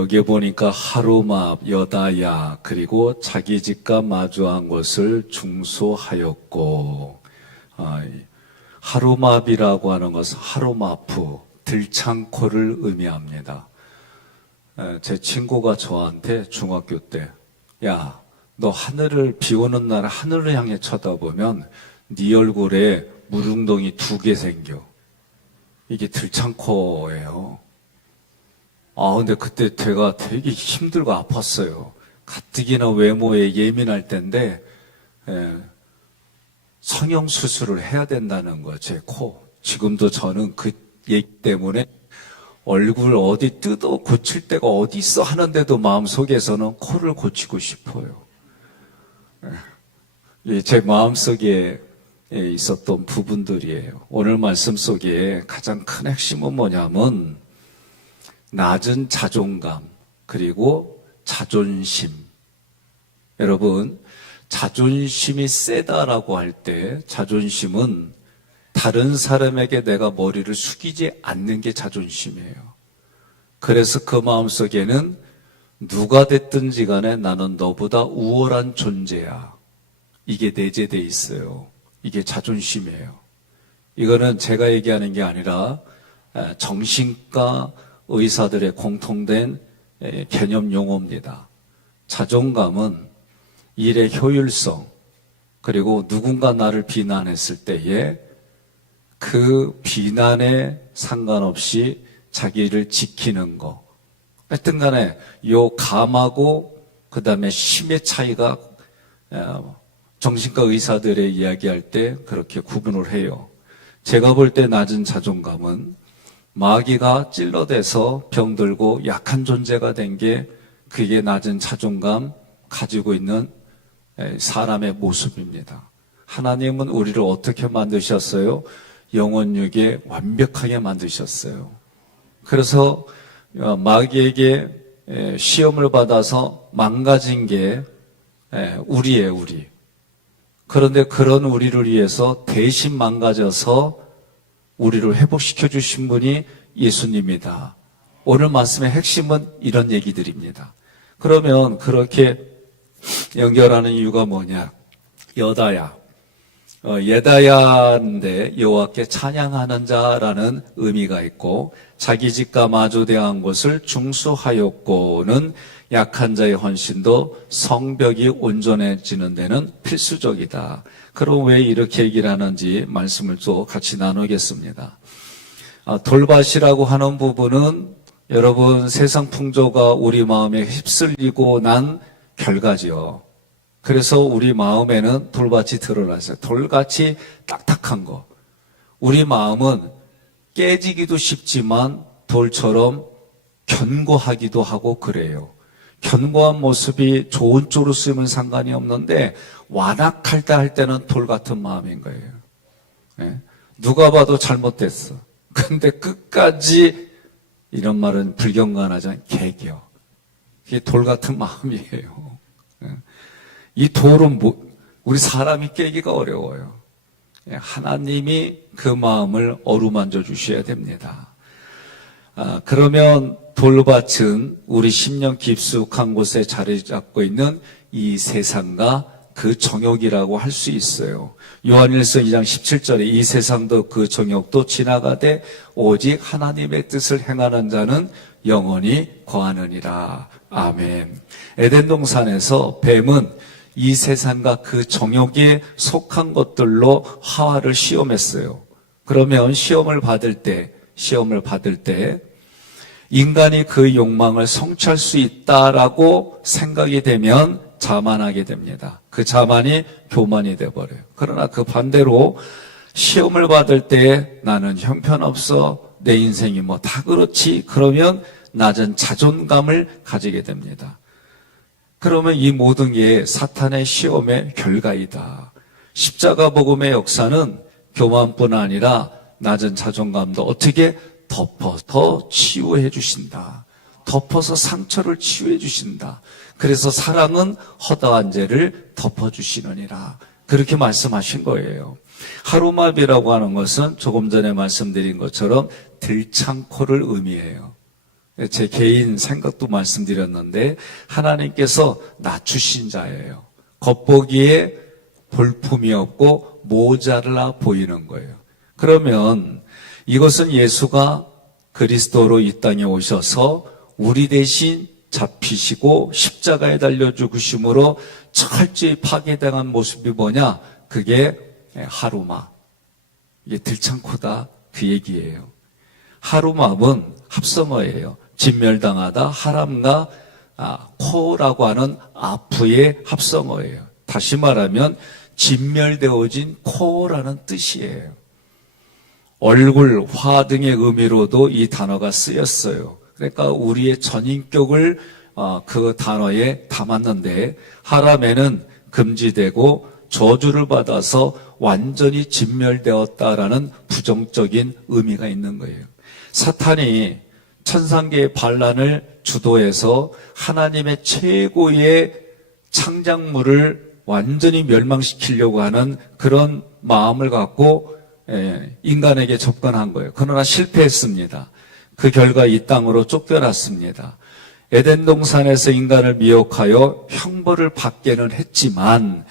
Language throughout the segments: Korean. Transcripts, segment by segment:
여기에 보니까 하루맙, 여다야, 그리고 자기 집과 마주한 것을 중소하였고, 하루맙이라고 하는 것은 하루마프, 들창코를 의미합니다. 제 친구가 저한테 중학교 때, 야, 너 비 오는 날 하늘을 향해 쳐다보면 네 얼굴에 물웅덩이 2개 생겨. 이게 들창코예요. 근데 그때 제가 되게 힘들고 아팠어요. 가뜩이나 외모에 예민할 때인데, 성형수술을 해야 된다는 거예요, 제 코. 지금도 저는 그 얘기 때문에 얼굴 어디 뜯어 고칠 데가 어디 있어 하는데도 마음속에서는 코를 고치고 싶어요. 제 마음속에 있었던 부분들이에요. 오늘 말씀 속에 가장 큰 핵심은 뭐냐면 낮은 자존감 그리고 자존심. 여러분, 자존심이 세다라고 할 때 자존심은 다른 사람에게 내가 머리를 숙이지 않는 게 자존심이에요. 그래서 그 마음속에는 누가 됐든지 간에 나는 너보다 우월한 존재야. 이게 내재돼 있어요. 이게 자존심이에요. 이거는 제가 얘기하는 게 아니라 정신과 의사들의 공통된 개념 용어입니다. 자존감은 일의 효율성, 그리고 누군가 나를 비난했을 때에 그 비난에 상관없이 자기를 지키는 거. 하여튼 간에 요 감하고 그 다음에 심의 차이가 정신과 의사들의 이야기할 때 그렇게 구분을 해요. 제가 볼 때 낮은 자존감은 마귀가 찔러대서 병들고 약한 존재가 된 게 그게 낮은 자존감 가지고 있는 사람의 모습입니다. 하나님은 우리를 어떻게 만드셨어요? 영혼육에 완벽하게 만드셨어요. 그래서 마귀에게 시험을 받아서 망가진 게 우리예요, 우리. 그런데 그런 우리를 위해서 대신 망가져서 우리를 회복시켜 주신 분이 예수님이다. 오늘 말씀의 핵심은 이런 얘기들입니다. 그러면 그렇게 연결하는 이유가 뭐냐? 여다야. 예다야인데 여호와께 찬양하는 자라는 의미가 있고, 자기 집과 마주 대한 것을 중수하였고는 약한 자의 헌신도 성벽이 온전해지는 데는 필수적이다. 그럼 왜 이렇게 얘기를 하는지 말씀을 또 같이 나누겠습니다. 돌밭이라고 하는 부분은 여러분 세상 풍조가 우리 마음에 휩쓸리고 난 결과지요. 그래서 우리 마음에는 돌밭이 드러났어요. 돌같이 딱딱한 거. 우리 마음은 깨지기도 쉽지만 돌처럼 견고하기도 하고 그래요. 견고한 모습이 좋은 쪽으로 쓰면 상관이 없는데 완악할 때 할 때는 돌 같은 마음인 거예요. 누가 봐도 잘못됐어. 근데 끝까지, 이런 말은 불경건하잖아요. 개겨. 이게 돌 같은 마음이에요. 이 돌은 우리 사람이 깨기가 어려워요. 하나님이 그 마음을 어루만져 주셔야 됩니다. 그러면 돌밭은 우리 심령 깊숙한 곳에 자리 잡고 있는 이 세상과 그 정욕이라고 할 수 있어요. 요한일서 2장 17절에 이 세상도 그 정욕도 지나가되 오직 하나님의 뜻을 행하는 자는 영원히 거하느니라. 아멘. 에덴 동산에서 뱀은 이 세상과 그 정욕에 속한 것들로 하와를 시험했어요. 그러면 시험을 받을 때 인간이 그 욕망을 성취할 수 있다라고 생각이 되면 자만하게 됩니다. 그 자만이 교만이 돼버려요. 그러나 그 반대로 시험을 받을 때 나는 형편없어, 내 인생이 뭐 다 그렇지, 그러면 낮은 자존감을 가지게 됩니다. 그러면 이 모든 게 사탄의 시험의 결과이다. 십자가 복음의 역사는 교만뿐 아니라 낮은 자존감도 어떻게 덮어서 치유해 주신다. 덮어서 상처를 치유해 주신다. 그래서 사랑은 허다한 죄를 덮어주시느니라. 그렇게 말씀하신 거예요. 하루맙이라고 하는 것은 조금 전에 말씀드린 것처럼 들창코를 의미해요. 제 개인 생각도 말씀드렸는데 하나님께서 낮추신 자예요. 겉보기에 볼품이 없고 모자라 보이는 거예요. 그러면 이것은 예수가 그리스도로 이 땅에 오셔서 우리 대신 잡히시고 십자가에 달려 죽으심으로 철저히 파괴당한 모습이 뭐냐? 그게 하루마. 이게 들창코다 그 얘기예요. 하루마은 합성어예요. 진멸당하다, 하람과 코라고 하는 아프의 합성어예요. 다시 말하면 진멸되어진 코라는 뜻이에요. 얼굴, 화 등의 의미로도 이 단어가 쓰였어요. 그러니까 우리의 전인격을 그 단어에 담았는데 하람에는 금지되고 저주를 받아서 완전히 진멸되었다라는 부정적인 의미가 있는 거예요. 사탄이 천상계의 반란을 주도해서 하나님의 최고의 창작물을 완전히 멸망시키려고 하는 그런 마음을 갖고 인간에게 접근한 거예요. 그러나 실패했습니다. 그 결과 이 땅으로 쫓겨났습니다. 에덴 동산에서 인간을 미혹하여 형벌을 받게는 했지만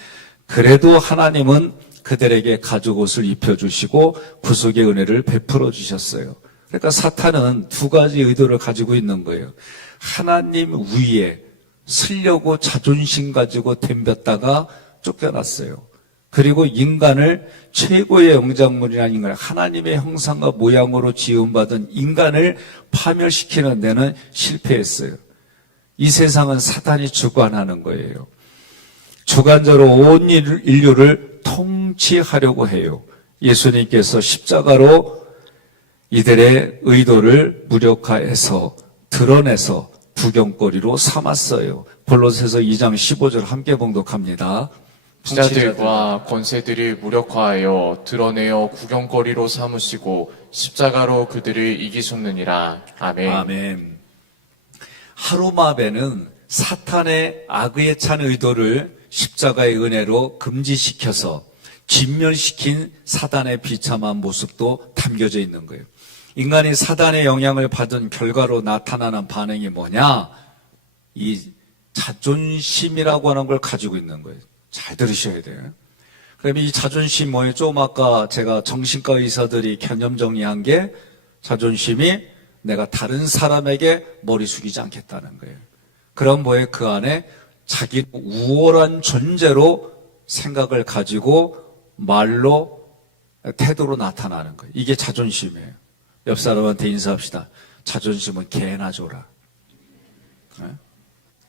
그래도 하나님은 그들에게 가죽옷을 입혀주시고 구속의 은혜를 베풀어 주셨어요. 그러니까 사탄은 두 가지 의도를 가지고 있는 거예요. 하나님 위에 서려고 자존심 가지고 덤볐다가 쫓겨났어요. 그리고 인간을 최고의 영장물이라는 인간, 하나님의 형상과 모양으로 지음받은 인간을 파멸시키는 데는 실패했어요. 이 세상은 사탄이 주관하는 거예요. 주관자로 온 인류를 통치하려고 해요. 예수님께서 십자가로 이들의 의도를 무력화해서 드러내서 구경거리로 삼았어요. 골로새서 2장 15절 함께 봉독합니다. 부자들과 권세들을 무력화하여 드러내어 구경거리로 삼으시고 십자가로 그들을 이기셨느니라. 아멘. 아멘. 하루마베는 사탄의 악의에 찬 의도를 십자가의 은혜로 금지시켜서 진멸시킨 사단의 비참한 모습도 담겨져 있는 거예요. 인간이 사단의 영향을 받은 결과로 나타나는 반응이 뭐냐? 이 자존심이라고 하는 걸 가지고 있는 거예요. 잘 들으셔야 돼요. 그러면 이 자존심 뭐예요? 좀 아까 제가 정신과 의사들이 개념 정리한 게 자존심이 내가 다른 사람에게 머리 숙이지 않겠다는 거예요. 그럼 뭐예요? 그 안에 자기 우월한 존재로 생각을 가지고 말로 태도로 나타나는 거예요. 이게 자존심이에요. 옆 사람한테 인사합시다. 자존심은 개나 줘라.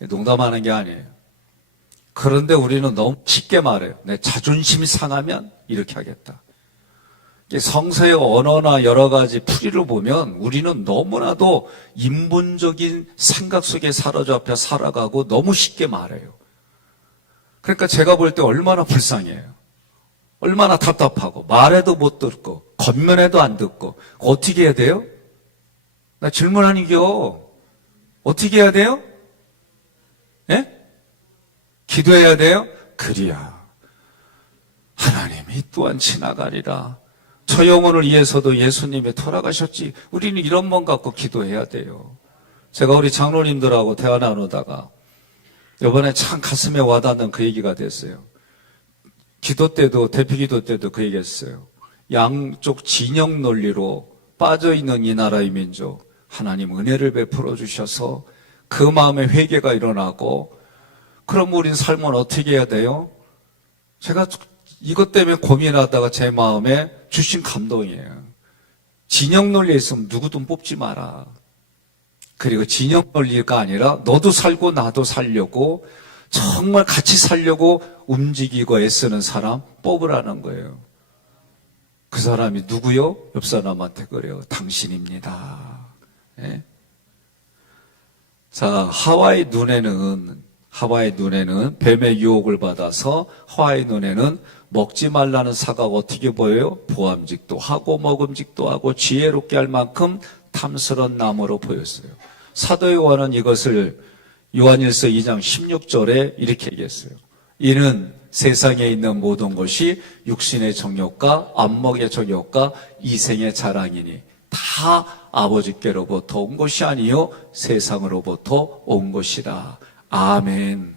농담하는 게 아니에요. 그런데 우리는 너무 쉽게 말해요. 내 자존심이 상하면 이렇게 하겠다. 성서의 언어나 여러 가지 풀이를 보면 우리는 너무나도 인본적인 생각 속에 사로잡혀 살아가고 너무 쉽게 말해요. 그러니까 제가 볼 때 얼마나 불쌍해요. 얼마나 답답하고 말해도 못 듣고 겉면에도 안 듣고 어떻게 해야 돼요? 나 질문하는겨. 어떻게 해야 돼요? 예? 기도해야 돼요? 그리야 하나님이 또한 지나가리라. 저 영혼을 위해서도 예수님이 돌아가셨지. 우리는 이런 मन 갖고 기도해야 돼요. 제가 우리 장로님들하고 대화 나누다가 이번에 참 가슴에 와닿는 그 얘기가 됐어요. 기도 때도 대피기도 때도 그 얘기했어요. 양쪽 진영 논리로 빠져있는 이 나라의 민족 하나님 은혜를 베풀어 주셔서 그 마음에 회개가 일어나고 그럼 우린 삶은 어떻게 해야 돼요? 제가 이것 때문에 고민하다가 제 마음에 주신 감동이에요. 진영 논리에 있으면 누구든 뽑지 마라. 그리고 진영 논리가 아니라 너도 살고 나도 살려고 정말 같이 살려고 움직이고 애쓰는 사람 뽑으라는 거예요. 그 사람이 누구요? 옆 사람한테 그래요. 당신입니다. 예? 자, 하와이 눈에는 뱀의 유혹을 받아서 하와이 눈에는 먹지 말라는 사과가 어떻게 보여요? 보암직도 하고 먹음직도 하고 지혜롭게 할 만큼 탐스러운 나무로 보였어요. 사도 요한은 이것을 요한일서 2장 16절에 이렇게 얘기했어요. 이는 세상에 있는 모든 것이 육신의 정욕과 안목의 정욕과 이생의 자랑이니 다 아버지께로부터 온 것이 아니요 세상으로부터 온 것이라. 아멘.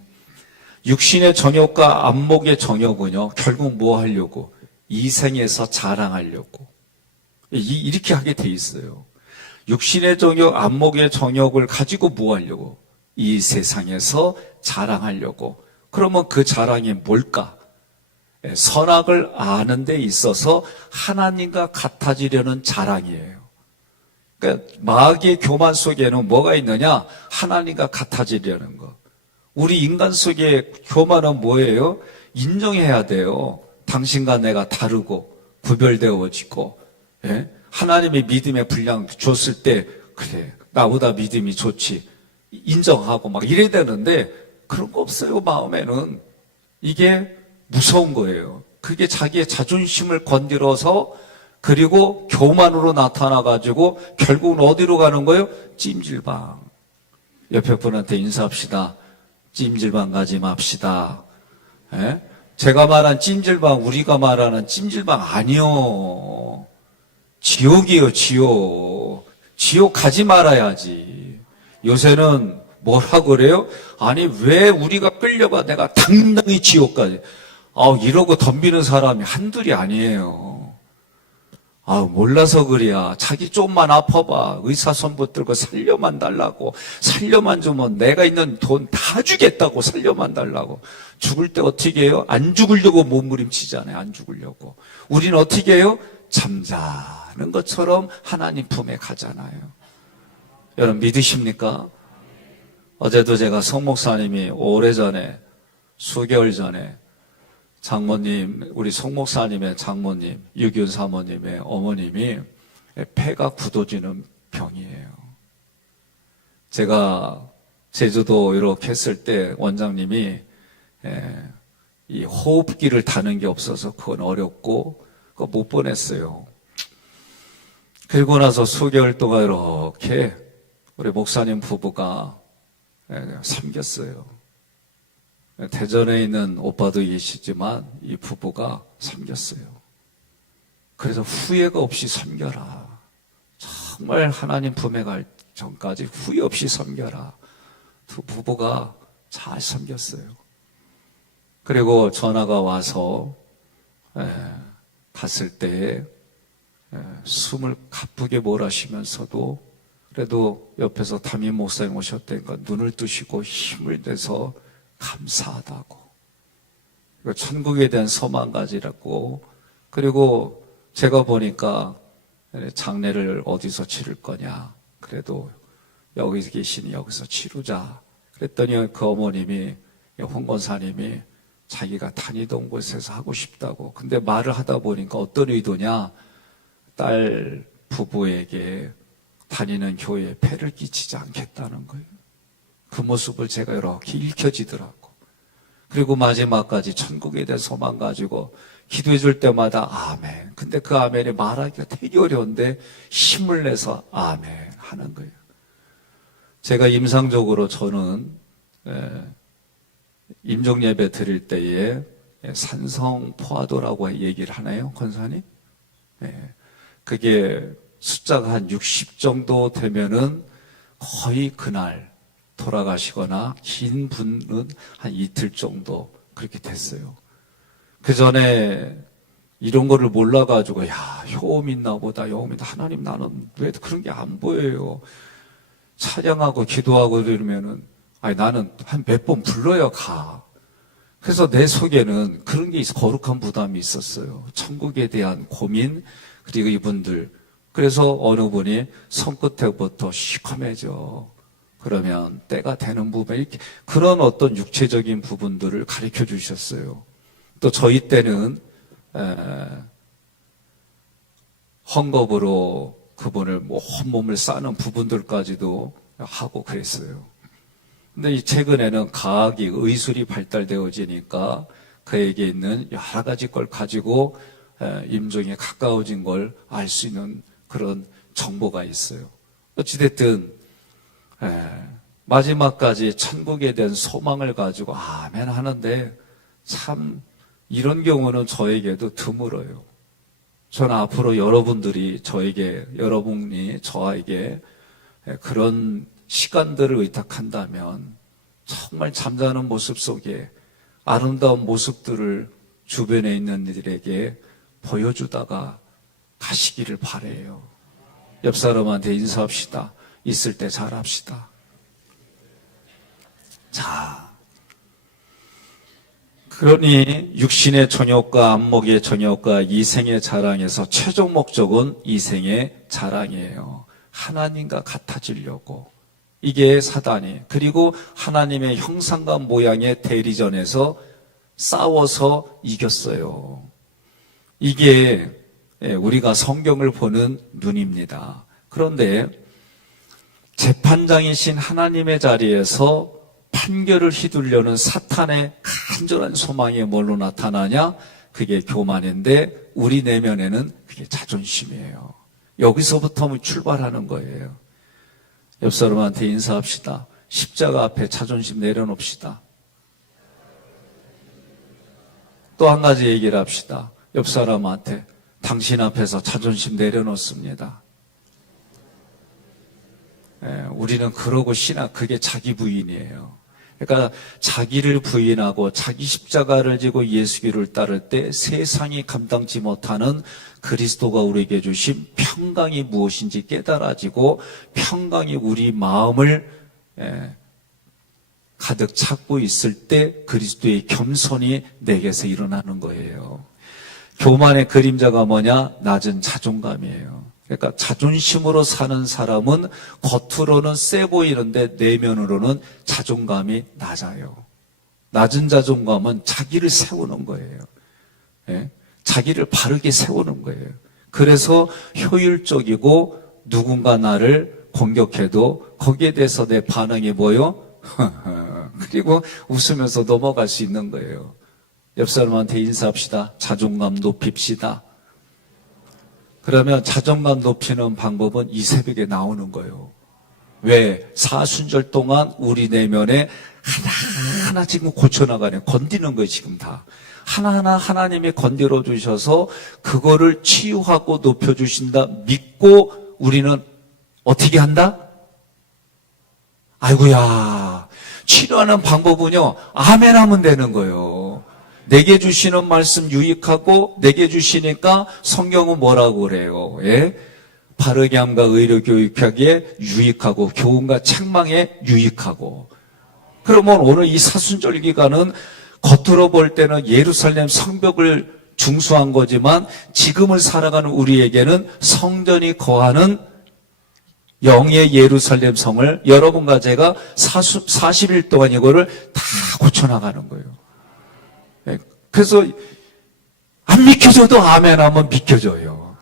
육신의 정욕과 안목의 정욕은요, 결국 뭐 하려고? 이 생에서 자랑하려고. 이렇게 하게 돼 있어요. 육신의 정욕, 안목의 정욕을 가지고 뭐 하려고? 이 세상에서 자랑하려고. 그러면 그 자랑이 뭘까? 선악을 아는 데 있어서 하나님과 같아지려는 자랑이에요. 그러니까 마귀의 교만 속에는 뭐가 있느냐? 하나님과 같아지려는 거. 우리 인간 속의 교만은 뭐예요? 인정해야 돼요. 당신과 내가 다르고 구별되어지고, 예? 하나님의 믿음의 분량 줬을 때 그래 나보다 믿음이 좋지 인정하고 막 이래야 되는데 그런 거 없어요. 마음에는. 이게 무서운 거예요. 그게 자기의 자존심을 건드려서 그리고 교만으로 나타나가지고 결국은 어디로 가는 거예요? 찜질방. 옆에 분한테 인사합시다. 찜질방 가지 맙시다. 예? 제가 말한 찜질방, 우리가 말하는 찜질방 아니요. 지옥이에요, 지옥. 지옥 가지 말아야지. 요새는 뭐라 그래요? 아니, 왜 우리가 끌려가? 내가 당당히 지옥까지. 이러고 덤비는 사람이 한둘이 아니에요. 몰라서 그래야. 자기 좀만 아파봐. 의사 손 붙들고 살려만 달라고. 살려만 주면 내가 있는 돈 다 주겠다고 살려만 달라고. 죽을 때 어떻게 해요? 안 죽으려고 몸부림치잖아요. 안 죽으려고. 우리는 어떻게 해요? 잠자는 것처럼 하나님 품에 가잖아요. 여러분 믿으십니까? 어제도 제가 성 목사님이 오래전에 수개월 전에 장모님, 우리 송 목사님의 장모님, 유균 사모님의 어머님이 폐가 굳어지는 병이에요. 제가 제주도 이렇게 했을 때 원장님이 이 호흡기를 다는 게 없어서 그건 어렵고 그거 못 보냈어요. 그리고 나서 수개월 동안 이렇게 우리 목사님 부부가 섬겼어요. 대전에 있는 오빠도 계시지만 이 부부가 섬겼어요. 그래서 후회가 없이 섬겨라. 정말 하나님 품에 갈 전까지 후회 없이 섬겨라. 두 부부가 잘 섬겼어요. 그리고 전화가 와서 갔을 때 숨을 가쁘게 몰아쉬면서도 그래도 옆에서 담임 목사님 오셨다니까 눈을 뜨시고 힘을 내서 감사하다고. 천국에 대한 소망 가지라고. 그리고 제가 보니까 장례를 어디서 치를 거냐. 그래도 여기 계시니 여기서 치르자. 그랬더니 그 어머님이, 홍 권사님이 자기가 다니던 곳에서 하고 싶다고. 근데 말을 하다 보니까 어떤 의도냐. 딸 부부에게 다니는 교회에 폐를 끼치지 않겠다는 거예요. 그 모습을 제가 이렇게 읽혀지더라고. 그리고 마지막까지 천국에 대한 소망 가지고 기도해 줄 때마다 아멘. 근데 그 아멘이 말하기가 되게 어려운데 힘을 내서 아멘 하는 거예요. 제가 임상적으로 저는 임종 예배 드릴 때에 산성 포화도라고 얘기를 하나요, 권사님? 그게 숫자가 한 60 정도 되면은 거의 그날 돌아가시거나 긴 분은 한 이틀 정도 그렇게 됐어요. 그 전에 이런 거를 몰라가지고 효험 있나 보다, 효험 있나. 하나님 나는 왜 그런 게 안 보여요. 찬양하고 기도하고 이러면은 나는 한 몇 번 불러야 가. 그래서 내 속에는 그런 게 거룩한 부담이 있었어요. 천국에 대한 고민, 그리고 이분들. 그래서 어느 분이 손끝에부터 시커매져. 그러면 때가 되는 부분, 이렇게 그런 어떤 육체적인 부분들을 가르쳐 주셨어요. 또 저희 때는 헝겊으로 그분을 온몸을 싸는 부분들까지도 하고 그랬어요. 근데 이 최근에는 과학이, 의술이 발달되어지니까 그에게 있는 여러 가지 걸 가지고 임종에 가까워진 걸 알 수 있는 그런 정보가 있어요. 어찌됐든 마지막까지 천국에 대한 소망을 가지고 아멘 하는데 참 이런 경우는 저에게도 드물어요. 저는 앞으로 여러분이 저에게 그런 시간들을 의탁한다면 정말 잠자는 모습 속에 아름다운 모습들을 주변에 있는 이들에게 보여주다가 가시기를 바라요. 옆 사람한테 인사합시다. 있을 때 잘합시다. 자, 그러니 육신의 정욕과 안목의 정욕과 이생의 자랑에서 최종 목적은 이생의 자랑이에요. 하나님과 같아지려고. 이게 사단이, 그리고 하나님의 형상과 모양의 대리전에서 싸워서 이겼어요. 이게 우리가 성경을 보는 눈입니다. 그런데 재판장이신 하나님의 자리에서 판결을 휘둘려는 사탄의 간절한 소망이 뭘로 나타나냐? 그게 교만인데 우리 내면에는 그게 자존심이에요. 여기서부터 출발하는 거예요. 옆 사람한테 인사합시다. 십자가 앞에 자존심 내려놓읍시다. 또 한 가지 얘기를 합시다. 옆 사람한테 당신 앞에서 자존심 내려놓습니다. 우리는 그러고 그게 자기 부인이에요. 그러니까 자기를 부인하고 자기 십자가를 지고 예수를 따를 때 세상이 감당지 못하는 그리스도가 우리에게 주신 평강이 무엇인지 깨달아지고 평강이 우리 마음을 가득 찾고 있을 때 그리스도의 겸손이 내게서 일어나는 거예요. 교만의 그림자가 뭐냐? 낮은 자존감이에요. 그러니까 자존심으로 사는 사람은 겉으로는 세 보이는데 내면으로는 자존감이 낮아요. 낮은 자존감은 자기를 세우는 거예요. 예? 자기를 바르게 세우는 거예요. 그래서 효율적이고 누군가 나를 공격해도 거기에 대해서 내 반응이 뭐요? 그리고 웃으면서 넘어갈 수 있는 거예요. 옆 사람한테 인사합시다. 자존감 높입시다. 그러면 자존감 높이는 방법은 이 새벽에 나오는 거예요. 왜? 사순절 동안 우리 내면에 하나하나 지금 고쳐나가네. 건드는 거예요, 지금 다. 하나하나 하나님이 건드려 주셔서 그거를 치유하고 높여주신다 믿고 우리는 어떻게 한다? 아이고야. 치료하는 방법은요, 아멘 하면 되는 거예요. 내게 주시는 말씀 유익하고 내게 주시니까 성경은 뭐라고 그래요? 예? 바르게 함과 의로 교육하기에 유익하고 교훈과 책망에 유익하고. 그러면 오늘 이 사순절 기간은 겉으로 볼 때는 예루살렘 성벽을 중수한 거지만 지금을 살아가는 우리에게는 성전이 거하는 영의 예루살렘 성을 여러분과 제가 40일 동안 이거를 다 고쳐나가는 거예요. 그래서 안 믿겨져도 아멘 하면 믿겨져요.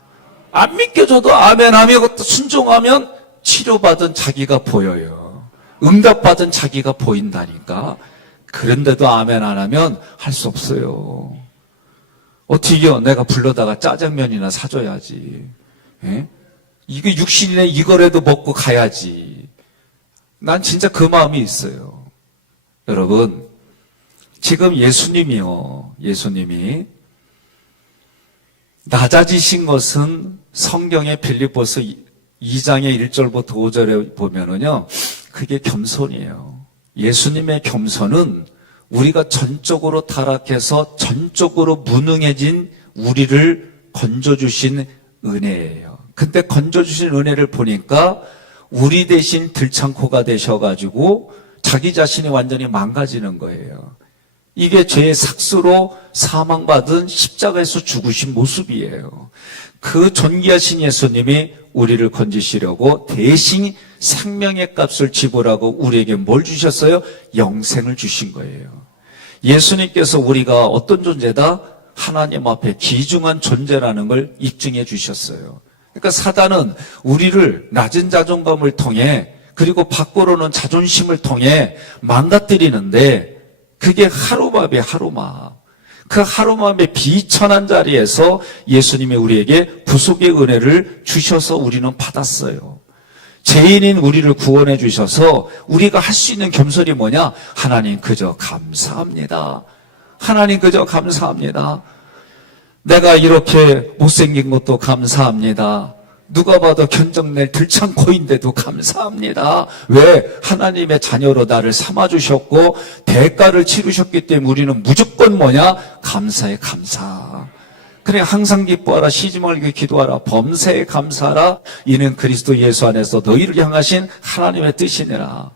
안 믿겨져도 아멘 하면 순종하면 치료받은 자기가 보여요. 응답받은 자기가 보인다니까. 그런데도 아멘 안 하면 할 수 없어요. 어떻게요? 내가 불러다가 짜장면이나 사줘야지. 예? 이게 육신이네 이거라도 먹고 가야지. 난 진짜 그 마음이 있어요. 여러분, 지금 예수님이 낮아지신 것은 성경의 빌립보서 2장의 1절부터 5절에 보면은요, 그게 겸손이에요. 예수님의 겸손은 우리가 전적으로 타락해서 전적으로 무능해진 우리를 건져주신 은혜예요. 근데 건져주신 은혜를 보니까 우리 대신 들창코가 되셔가지고 자기 자신이 완전히 망가지는 거예요. 이게 죄의 삭스로 사망받은 십자가에서 죽으신 모습이에요. 그 존귀하신 예수님이 우리를 건지시려고 대신 생명의 값을 지불하고 우리에게 뭘 주셨어요? 영생을 주신 거예요. 예수님께서 우리가 어떤 존재다? 하나님 앞에 귀중한 존재라는 걸 입증해 주셨어요. 그러니까 사단은 우리를 낮은 자존감을 통해 그리고 밖으로는 자존심을 통해 망가뜨리는데 그게 하루밥이에요, 하루밥. 그 하루밥의 비천한 자리에서 예수님이 우리에게 구속의 은혜를 주셔서 우리는 받았어요. 죄인인 우리를 구원해 주셔서 우리가 할 수 있는 겸손이 뭐냐? 하나님 그저 감사합니다. 하나님 그저 감사합니다. 내가 이렇게 못생긴 것도 감사합니다. 누가 봐도 견적낼 들창코인데도 감사합니다. 왜? 하나님의 자녀로 나를 삼아주셨고 대가를 치르셨기 때문에 우리는 무조건 뭐냐? 감사해, 감사. 그래, 항상 기뻐하라, 쉬지 말고 기도하라, 범사에 감사하라. 이는 그리스도 예수 안에서 너희를 향하신 하나님의 뜻이니라.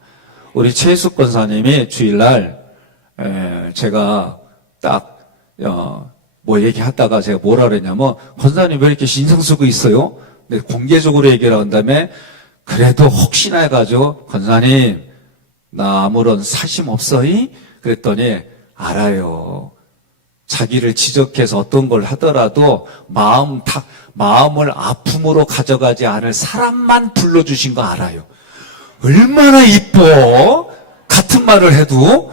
우리 최숙 권사님이 주일날 제가 딱 뭐 얘기하다가 제가 뭐라 그랬냐면, 권사님 왜 이렇게 인상 쓰고 있어요? 근데 공개적으로 얘기를 한 다음에, 그래도 혹시나 해가지고, 권사님 나 아무런 사심 없어이? 그랬더니, 알아요. 자기를 지적해서 어떤 걸 하더라도 마음을 아픔으로 가져가지 않을 사람만 불러주신 거 알아요. 얼마나 이뻐? 같은 말을 해도.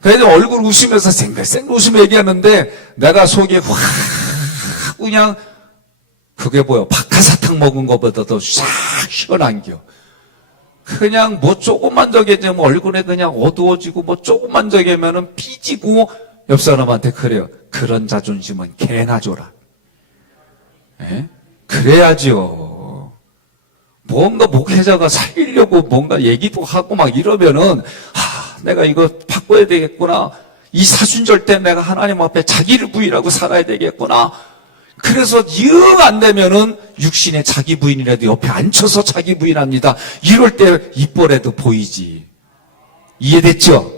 그래서 얼굴 웃으면서 생글생글 웃으며 얘기하는데 내가 속이 확 그냥 그게 뭐야? 박하사탕 먹은 것보다도 싹 시원한겨. 그냥 뭐 조금만 저기면 얼굴에 그냥 어두워지고 뭐 조금만 저기면은 삐지고 옆 사람한테 그래요. 그런 자존심은 개나 줘라. 예? 그래야죠. 뭔가 목회자가 살리려고 뭔가 얘기도 하고 막 이러면은 내가 이거 바꿔야 되겠구나. 이 사순절 때 내가 하나님 앞에 자기를 부인하고 살아야 되겠구나. 그래서 영 안 되면은 육신의 자기 부인이라도 옆에 앉혀서 자기 부인합니다. 이럴 때 이뻐라도 보이지. 이해됐죠?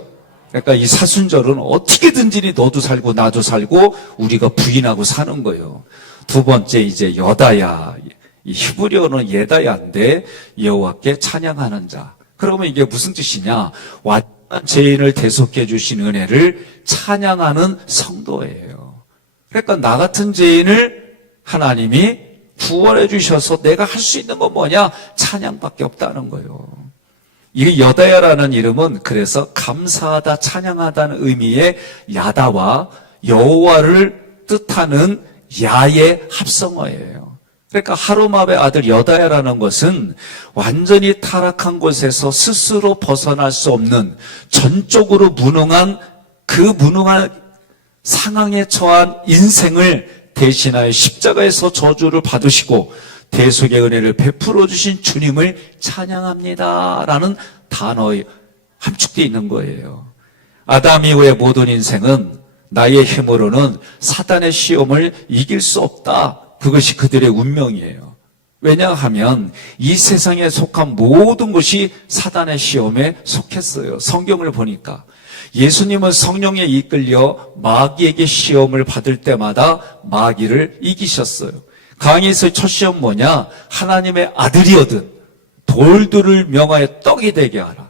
그러니까 이 사순절은 어떻게든지 너도 살고 나도 살고 우리가 부인하고 사는 거예요. 두 번째 이제 여다야. 이 히브리어는 예다야인데 여호와께 찬양하는 자. 그러면 이게 무슨 뜻이냐? 완전한 죄인을 대속해 주신 은혜를 찬양하는 성도예요. 그러니까 나 같은 죄인을 하나님이 구원해 주셔서 내가 할 수 있는 건 뭐냐? 찬양밖에 없다는 거예요. 이 여다야라는 이름은 그래서 감사하다, 찬양하다는 의미의 야다와 여호와를 뜻하는 야의 합성어예요. 그러니까 하루마의 아들 여다야라는 것은 완전히 타락한 곳에서 스스로 벗어날 수 없는 전적으로 무능한 그 무능한 상황에 처한 인생을 대신하여 십자가에서 저주를 받으시고 대속의 은혜를 베풀어 주신 주님을 찬양합니다 라는 단어에 함축되어 있는 거예요. 아담 이후의 모든 인생은 나의 힘으로는 사단의 시험을 이길 수 없다. 그것이 그들의 운명이에요. 왜냐하면 이 세상에 속한 모든 것이 사단의 시험에 속했어요. 성경을 보니까 예수님은 성령에 이끌려 마귀에게 시험을 받을 때마다 마귀를 이기셨어요. 강에서의 첫 시험 뭐냐? 하나님의 아들이거든 돌들을 명하여 떡이 되게 하라.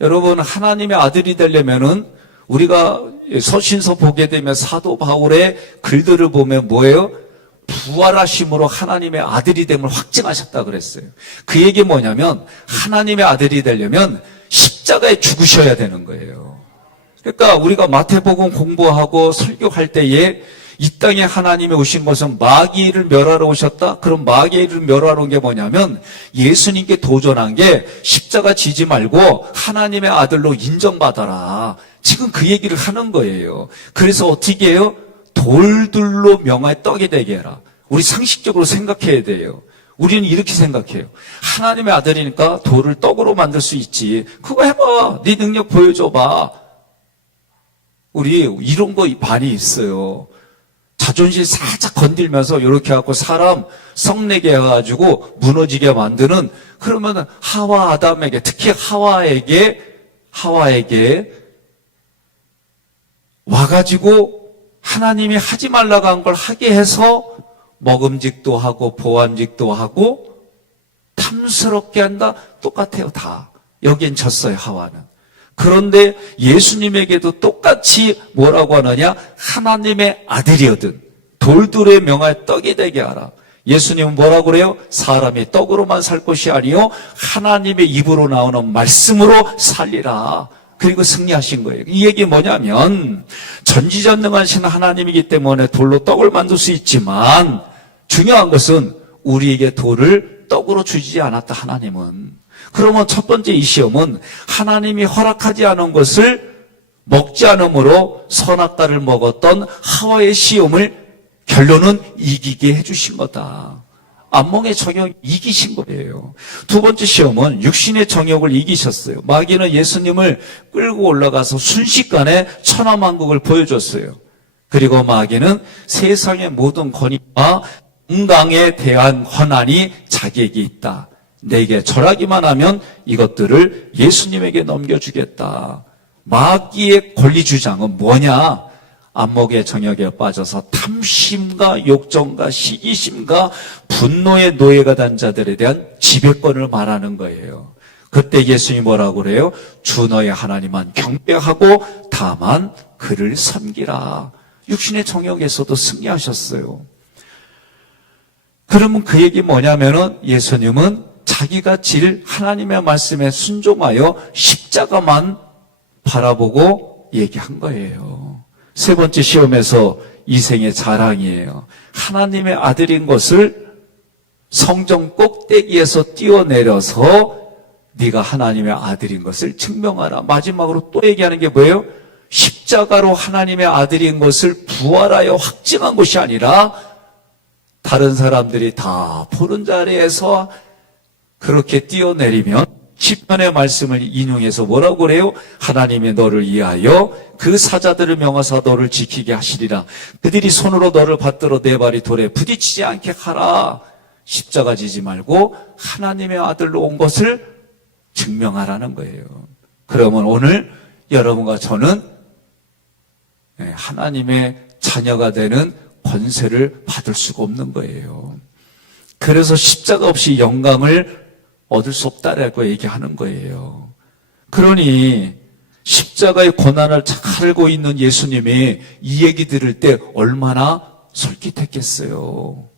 여러분, 하나님의 아들이 되려면은 우리가 서신서 보게 되면 사도 바울의 글들을 보면 뭐예요? 부활하심으로 하나님의 아들이 됨을 확증하셨다 그랬어요. 그 얘기 뭐냐면 하나님의 아들이 되려면 십자가에 죽으셔야 되는 거예요. 그러니까 우리가 마태복음 공부하고 설교할 때에 이 땅에 하나님이 오신 것은 마귀를 멸하러 오셨다? 그럼 마귀를 멸하러 온 게 뭐냐면 예수님께 도전한 게 십자가 지지 말고 하나님의 아들로 인정받아라. 지금 그 얘기를 하는 거예요. 그래서 어떻게 해요? 돌들로 명하여 떡이 되게 해라. 우리 상식적으로 생각해야 돼요. 우리는 이렇게 생각해요. 하나님의 아들이니까 돌을 떡으로 만들 수 있지. 그거 해봐. 네 능력 보여줘봐. 우리 이런 거 많이 있어요. 자존심 살짝 건들면서 이렇게 하고 사람 성내게 해가지고 무너지게 만드는, 그러면 하와 아담에게, 특히 하와에게 와가지고 하나님이 하지 말라고 한 걸 하게 해서 먹음직도 하고 보암직도 하고 탐스럽게 한다. 똑같아요. 다. 여기엔 졌어요. 하와는. 그런데 예수님에게도 똑같이 뭐라고 하느냐? 하나님의 아들이거든 돌들의 명하여 떡이 되게 하라. 예수님은 뭐라고 그래요? 사람이 떡으로만 살 것이 아니요 하나님의 입으로 나오는 말씀으로 살리라. 그리고 승리하신 거예요. 이 얘기 뭐냐면 전지전능하신 하나님이기 때문에 돌로 떡을 만들 수 있지만 중요한 것은 우리에게 돌을 떡으로 주지 않았다. 하나님은. 그러면 첫 번째 이 시험은 하나님이 허락하지 않은 것을 먹지 않음으로 선악과를 먹었던 하와의 시험을 결론은 이기게 해주신 거다. 안목의 정욕 이기신 거예요. 두 번째 시험은 육신의 정욕을 이기셨어요. 마귀는 예수님을 끌고 올라가서 순식간에 천하만국을 보여줬어요. 그리고 마귀는 세상의 모든 권위와 건강에 대한 권한이 자기에게 있다. 내게 절하기만 하면 이것들을 예수님에게 넘겨주겠다. 마귀의 권리주장은 뭐냐? 안목의 정욕에 빠져서 탐심과 욕정과 시기심과 분노의 노예가 된 자들에 대한 지배권을 말하는 거예요. 그때 예수님이 뭐라고 그래요? 주 너의 하나님만 경배하고 다만 그를 섬기라. 육신의 정욕에서도 승리하셨어요. 그러면 그 얘기 뭐냐면은 예수님은 자기가 질 하나님의 말씀에 순종하여 십자가만 바라보고 얘기한 거예요. 세 번째 시험에서 이생의 자랑이에요. 하나님의 아들인 것을 성전 꼭대기에서 뛰어내려서 네가 하나님의 아들인 것을 증명하라. 마지막으로 또 얘기하는 게 뭐예요? 십자가로 하나님의 아들인 것을 부활하여 확증한 것이 아니라 다른 사람들이 다 보는 자리에서 그렇게 뛰어내리면 시편의 말씀을 인용해서 뭐라고 그래요? 하나님이 너를 위하여 그 사자들을 명하사 너를 지키게 하시리라. 그들이 손으로 너를 받들어 내 발이 돌에 부딪히지 않게 하라. 십자가 지지 말고 하나님의 아들로 온 것을 증명하라는 거예요. 그러면 오늘 여러분과 저는 하나님의 자녀가 되는 권세를 받을 수가 없는 거예요. 그래서 십자가 없이 영광을 얻을 수 없다라고 얘기하는 거예요. 그러니 십자가의 고난을 잘 알고 있는 예수님이 이 얘기 들을 때 얼마나 솔깃했겠어요.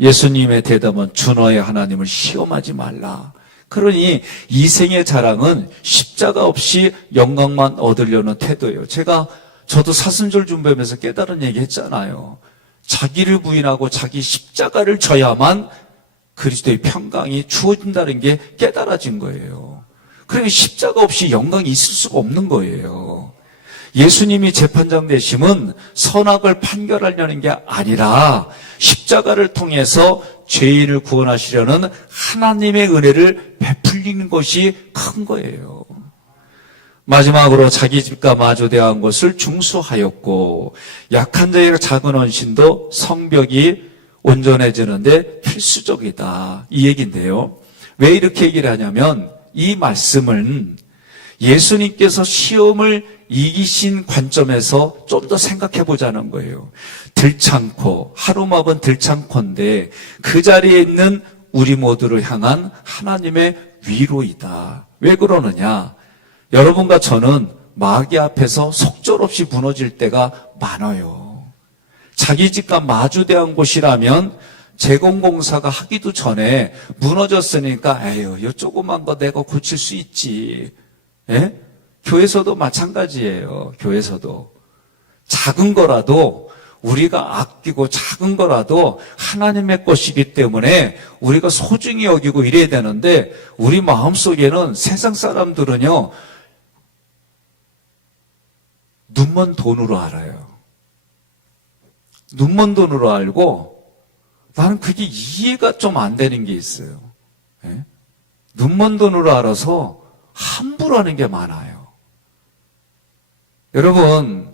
예수님의 대답은 주 너의 하나님을 시험하지 말라. 그러니 이생의 자랑은 십자가 없이 영광만 얻으려는 태도예요. 저도 사순절 준비하면서 깨달은 얘기 했잖아요. 자기를 부인하고 자기 십자가를 져야만 그리스도의 평강이 주어진다는 게 깨달아진 거예요. 그러니 십자가 없이 영광이 있을 수가 없는 거예요. 예수님이 재판장 되심은 선악을 판결하려는 게 아니라 십자가를 통해서 죄인을 구원하시려는 하나님의 은혜를 베풀리는 것이 큰 거예요. 마지막으로 자기 집과 마주 대한 것을 중수하였고 약한 자의 작은 헌신도 성벽이 온전해지는데 필수적이다. 이 얘기인데요. 왜 이렇게 얘기를 하냐면 이 말씀은 예수님께서 시험을 이기신 관점에서 좀 더 생각해 보자는 거예요. 들창코, 하루마은 들창코인데 그 자리에 있는 우리 모두를 향한 하나님의 위로이다. 왜 그러느냐? 여러분과 저는 마귀 앞에서 속절없이 무너질 때가 많아요. 자기 집과 마주대한 곳이라면 재건공사가 하기도 전에 무너졌으니까 에휴, 이 조그만 거 내가 고칠 수 있지. 예? 교회에서도 마찬가지예요. 교회에서도. 작은 거라도 우리가 아끼고 작은 거라도 하나님의 것이기 때문에 우리가 소중히 여기고 이래야 되는데 우리 마음속에는 세상 사람들은요. 눈먼 돈으로 알아요. 눈먼 돈으로 알고 나는 그게 이해가 좀 안 되는 게 있어요. 예? 눈먼 돈으로 알아서 함부로 하는 게 많아요. 여러분,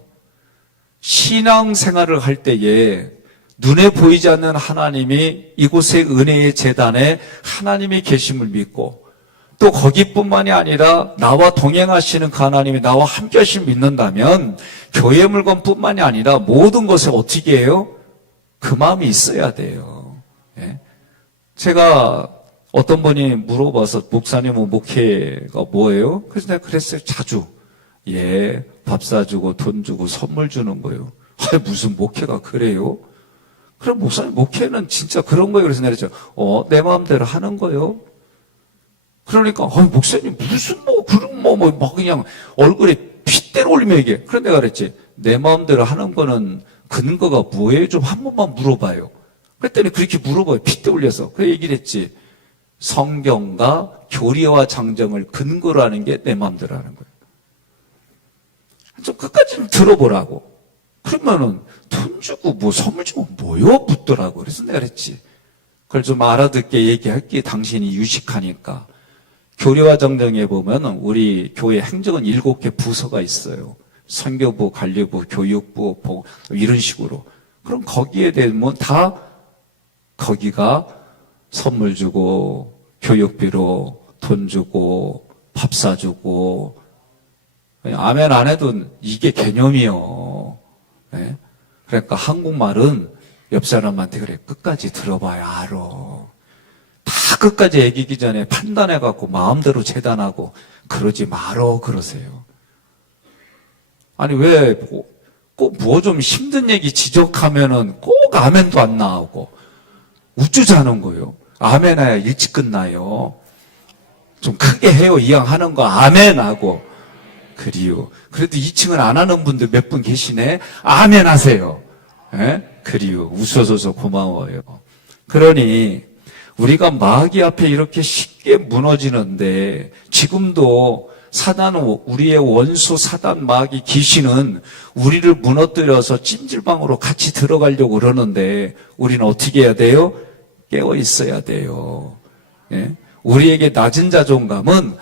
신앙생활을 할 때에 눈에 보이지 않는 하나님이 이곳의 은혜의 재단에 하나님이 계심을 믿고 또 거기뿐만이 아니라 나와 동행하시는 그 하나님이 나와 함께 하심을 믿는다면 교회 물건뿐만이 아니라 모든 것에 어떻게 해요? 그 마음이 있어야 돼요. 예? 제가 어떤 분이 물어봐서 목사님은 목회가 뭐예요? 그래서 내가 그랬어요. 자주. 예, 밥 사주고 돈 주고 선물 주는 거예요. 아, 무슨 목회가 그래요? 그럼 목사님 목회는 진짜 그런 거예요. 그래서 내가 그랬죠. 내 마음대로 하는 거예요. 그러니까 목사님 무슨 그런 막 그냥 얼굴에 핏대로 올리며 얘기해. 그런데 내가 그랬지. 내 마음대로 하는 거는 근거가 뭐예요? 좀 한 번만 물어봐요. 그랬더니 그렇게 물어봐요. 핏대 올려서. 그래 얘기를 했지. 성경과 교리와 장정을 근거로 하는 게 내 마음대로 하는 거예요. 좀 끝까지 좀 들어보라고. 그러면은 돈 돈 주고 뭐 선물 주고 뭐요? 묻더라고. 그래서 내가 그랬지. 그걸 좀 알아듣게 얘기할게. 당신이 유식하니까. 교리와 정정에 보면 우리 교회 행정은 7개 부서가 있어요. 선교부, 관리부, 교육부, 이런 식으로. 그럼 거기에 되면 다 거기가 선물 주고 교육비로 돈 주고 밥 사주고 아멘 안 해도 이게 개념이요. 네? 그러니까 한국말은 옆 사람한테 그래 끝까지 들어봐야 알아. 다 끝까지 얘기기 전에 판단해갖고 마음대로 재단하고 그러지 말어 그러세요. 아니 왜 꼭 뭐 좀 힘든 얘기 지적하면은 꼭 아멘도 안 나오고 우쭈자는 거예요. 아멘 해야 일찍 끝나요. 좀 크게 해요. 이왕 하는 거 아멘 하고. 그리요. 그래도 2층은 안 하는 분들 몇 분 계시네. 아멘 하세요. 예? 그리요. 웃어줘서 고마워요. 그러니 우리가 마귀 앞에 이렇게 쉽게 무너지는데 지금도 사단, 우리의 원수 사단 마귀 귀신은 우리를 무너뜨려서 찜질방으로 같이 들어가려고 그러는데 우리는 어떻게 해야 돼요? 깨어 있어야 돼요. 예? 우리에게 낮은 자존감은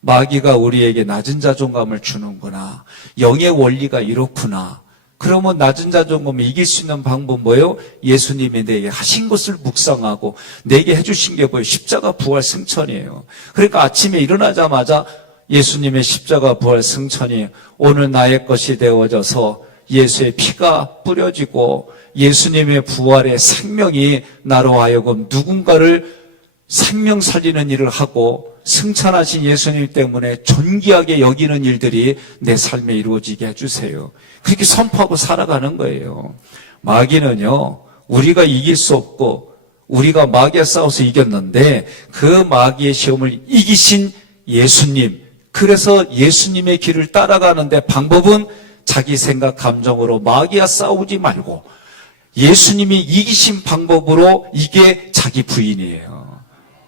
마귀가 우리에게 낮은 자존감을 주는구나. 영의 원리가 이렇구나. 그러면 낮은 자존감을 이길 수 있는 방법 뭐예요? 예수님이 내게 하신 것을 묵상하고 내게 해주신 게 뭐예요? 십자가 부활 승천이에요. 그러니까 아침에 일어나자마자 예수님의 십자가 부활 승천이 오늘 나의 것이 되어져서 예수의 피가 뿌려지고 예수님의 부활의 생명이 나로 하여금 누군가를 생명 살리는 일을 하고 승천하신 예수님 때문에 존귀하게 여기는 일들이 내 삶에 이루어지게 해주세요. 그렇게 선포하고 살아가는 거예요. 마귀는요, 우리가 이길 수 없고 우리가 마귀와 싸워서 이겼는데 그 마귀의 시험을 이기신 예수님, 그래서 예수님의 길을 따라가는데 방법은 자기 생각 감정으로 마귀와 싸우지 말고 예수님이 이기신 방법으로 이게 자기 부인이에요.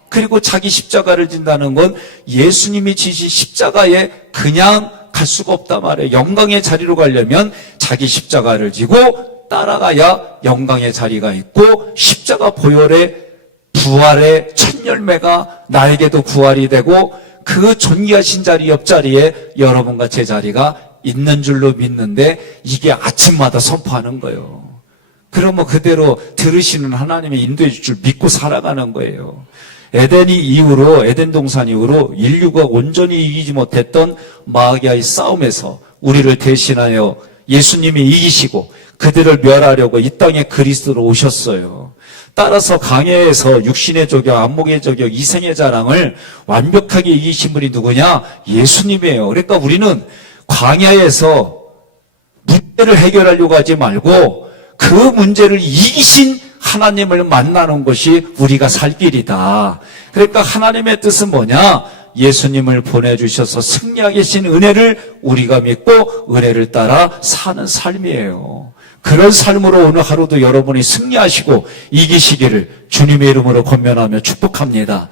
그리고 자기 십자가를 진다는 건 예수님이 지신 십자가에 그냥 갈 수가 없단 말이에요. 영광의 자리로 가려면 자기 십자가를 지고 따라가야 영광의 자리가 있고 십자가 보혈의 부활의 첫 열매가 나에게도 부활이 되고 그 존귀하신 자리 옆자리에 여러분과 제 자리가 있는 줄로 믿는데 이게 아침마다 선포하는 거예요. 그러면 그대로 들으시는 하나님의 인도해 줄 줄 믿고 살아가는 거예요. 에덴 동산 이후로 인류가 온전히 이기지 못했던 마귀와의 싸움에서 우리를 대신하여 예수님이 이기시고 그들을 멸하려고 이 땅에 그리스도로 오셨어요. 따라서 광야에서 육신의 저격, 안목의 저격, 이생의 자랑을 완벽하게 이기신 분이 누구냐? 예수님이에요. 그러니까 우리는 광야에서 문제를 해결하려고 하지 말고 그 문제를 이기신 하나님을 만나는 것이 우리가 살 길이다. 그러니까 하나님의 뜻은 뭐냐? 예수님을 보내주셔서 승리하게 하신 은혜를 우리가 믿고 은혜를 따라 사는 삶이에요. 그런 삶으로 오늘 하루도 여러분이 승리하시고 이기시기를 주님의 이름으로 권면하며 축복합니다.